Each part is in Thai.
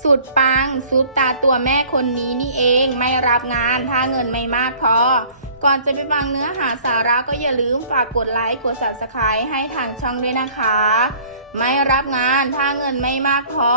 สุดปังซุปตาตัวแม่คนนี้นี่เองไม่รับงานถ้าเงินไม่มากพอ ก่อนจะไปฟังเนื้อหาสาระก็อย่าลืมฝากกดไลค์กด subscribe ให้ทางช่องด้วยนะคะ ไม่รับงานถ้าเงินไม่มากพอ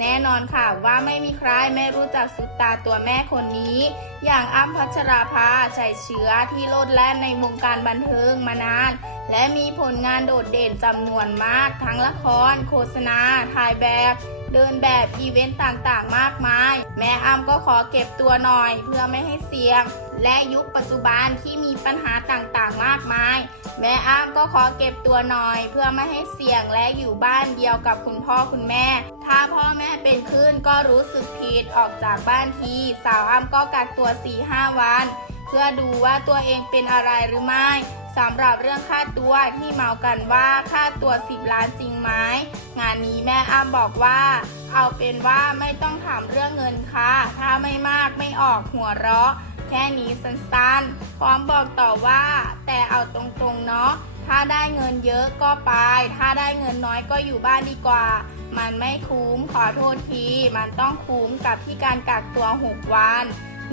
แน่นอนค่ะว่าไม่มีใครไม่รู้จักซุปตาตัวแม่คนนี้ อย่างอ้ำพัชราภาชัยเชื้อที่โลดแล่นในวงการบันเทิงมานานและมีผลงานโดดเด่นจำนวนมากทั้งละคร โฆษณา ถ่ายแบบ เดินแบบอีเวนต์ต่างๆ มากมาย แม่อ้ำก็ขอเก็บตัวหน่อย เพื่อไม่ให้เสี่ยง และยุคปัจจุบันที่มีปัญหาต่างๆ มากมาย แม่อ้ำก็ขอเก็บตัวหน่อย เพื่อไม่ให้เสี่ยงและอยู่บ้านเดียวกับคุณพ่อคุณแม่ ถ้าพ่อแม่เป็นขึ้นก็รู้สึกผิดออกจากบ้านทีสาวอ้ำก็กักตัว4-5วัน เพื่อดูว่าตัวเองเป็นอะไรหรือไม่ สำหรับเรื่องค่าตัวที่เมากันว่าค่าตัว 10 ล้านจริงไหมงานนี้แม่อ้ำบอกว่า เอาเป็นว่าไม่ต้องถามเรื่องเงินค่ะ ถ้าไม่มากไม่ออกหัวเราะ แค่นี้สั้นๆ พร้อมบอกต่อว่า แต่เอาตรงๆเนาะถ้าได้เงินเยอะก็ไป ถ้าได้เงินน้อยก็อยู่บ้านดีกว่า มันไม่คุ้มขอโทษที มันต้องคุ้มกับที่การกักตัว 6 วัน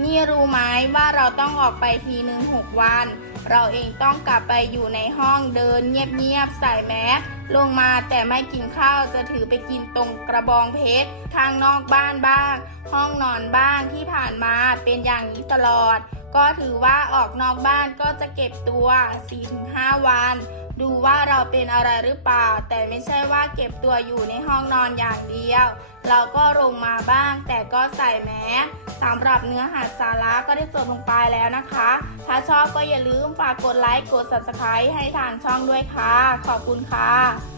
นี่รู้ไหมว่าเราต้องออกไปทีหนึ่ง6วัน เราเองต้องกลับไปอยู่ในห้องเดินเงียบๆใส่แมสลงมาแต่ไม่กินข้าวจะถือไปกินตรงกระบองเพชรข้างนอกบ้านบ้าง ห้องนอนบ้างที่ผ่านมาเป็นอย่างนี้ตลอด ก็ถือว่าออกนอกบ้านก็จะเก็บตัว 4-5 วัน ดูว่าเราเป็นอะไรหรือเปล่า แต่ไม่ใช่ว่าเก็บตัวอยู่ในห้องนอนอย่างเดียว เราก็ลงมาบ้างแต่ก็ใส่แมส สำหรับเนื้อหาสาระก็ได้จบลงไปแล้วนะคะ ถ้าชอบก็อย่าลืมฝากกดไลค์กด subscribe ให้ทางช่องด้วยค่ะ ขอบคุณค่ะ